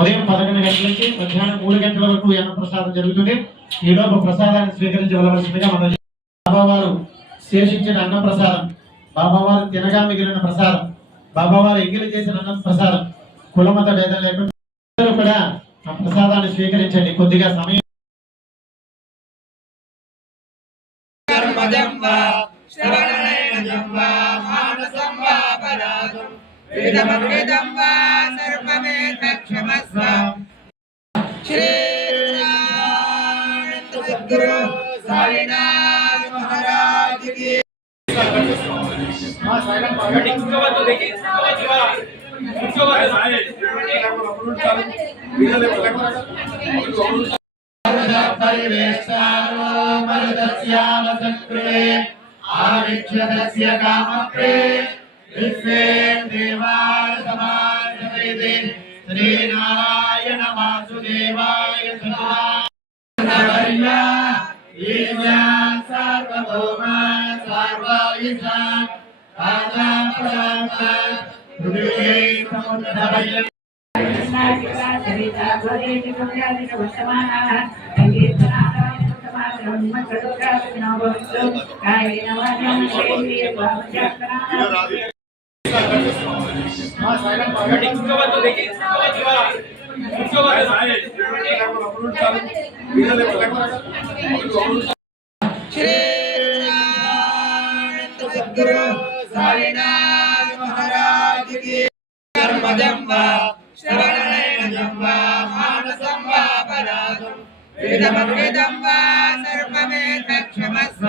ఉదయం 11 గంటల నుంచి మధ్యాహ్నం 3 గంటల వరకు అన్నప్రసాదం జరుగుతుంది. ఈలోపు ప్రసాదాన్ని స్వీకరించవలసిందిగా మనం బాబావారు శేషించిన అన్నప్రసాదం, బాబావారు తినగా మిగిలిన ప్రసాదం, బాబావారు ఎంగిలి చేసిన అన్న ప్రసాదం కులమత భేదం లేకుండా కూడా ఆ ప్రసాదాన్ని స్వీకరించండి. కొద్దిగా సమయం महाराज की आविक्षदस्य कामप्रे विश्वे देवाय समाजते श्रीनारायण वासुदेवाय सदा ईशान सर्वभौमा सर्वईशा राजा प्रजा पृथ्वी समुद्रभय महाराज की श्रवणनयनं वा मानसं वा परागं वेदमवेदं वा सर्वमेतत्क्षमस्व